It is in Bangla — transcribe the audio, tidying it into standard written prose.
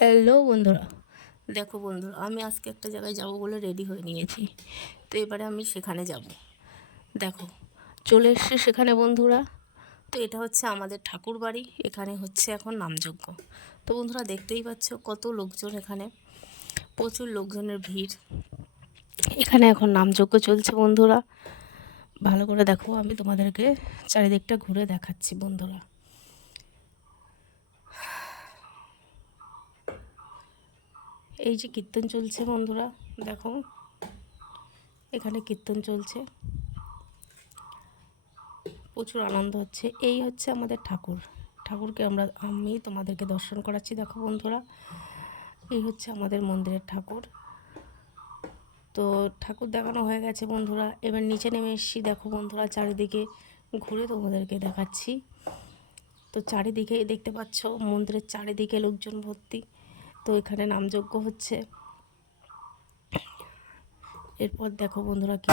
হ্যালো বন্ধুরা, দেখো বন্ধুরা, আমি আজকে একটা জায়গায় যাব বলে রেডি হয়ে নিয়েছি। তো এবারে আমি সেখানে যাব। দেখো, চলে এসছে সেখানে বন্ধুরা। তো এটা হচ্ছে আমাদের ঠাকুর বাড়ি। এখানে হচ্ছে এখন নামযজ্ঞ। তো বন্ধুরা, দেখতেই পাচ্ছ কত লোকজন এখানে, প্রচুর লোকজনের ভিড়। এখানে এখন নামযজ্ঞ চলছে বন্ধুরা। ভালো করে দেখো, আমি তোমাদেরকে চারিদিকটা ঘুরে দেখাচ্ছি বন্ধুরা। এই যে কীর্তন চলছে বন্ধুরা, দেখো এখানে কীর্তন চলছে, প্রচুর আনন্দ হচ্ছে। এই হচ্ছে আমাদের ঠাকুরকে আমি তোমাদেরকে দর্শন করাচ্ছি। দেখো বন্ধুরা, এই হচ্ছে আমাদের মন্দিরের ঠাকুর। তো ঠাকুর দেখানো হয়ে গেছে বন্ধুরা, এবার নিচে নেমে এসেছি। দেখো বন্ধুরা, চারিদিকে ঘুরে তোমাদেরকে দেখাচ্ছি। তো চারিদিকে দেখতে পাচ্ছ, মন্দিরের চারিদিকে লোকজন ভর্তি। তো এখানে নামযজ্ঞ হচ্ছে। এরপর দেখো বন্ধুরা, কি